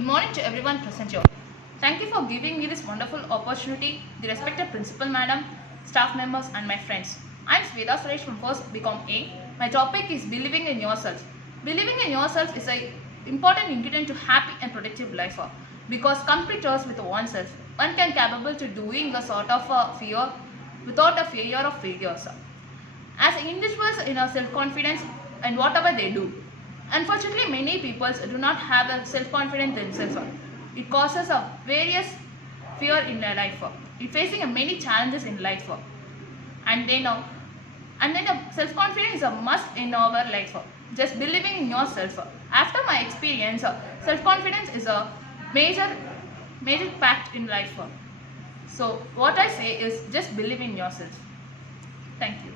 Good morning to everyone present here. Thank you for giving me this wonderful opportunity, the respected principal madam, staff members and my friends. I am SUVEDHA from first BCom A. My topic is believing in yourself. Believing in yourself is an important ingredient to happy and productive life because come to terms with oneself, one can capable to doing a sort of fear without a fear of failures. As individuals in our self-confidence and whatever they do. Unfortunately, many people do not have a self-confidence themselves. It causes a various fear in their life. It facing a many challenges in life. And then the self-confidence is a must in our life. Just believing in yourself. After my experience, self-confidence is a major fact in life. So what I say is just believe in yourself. Thank you.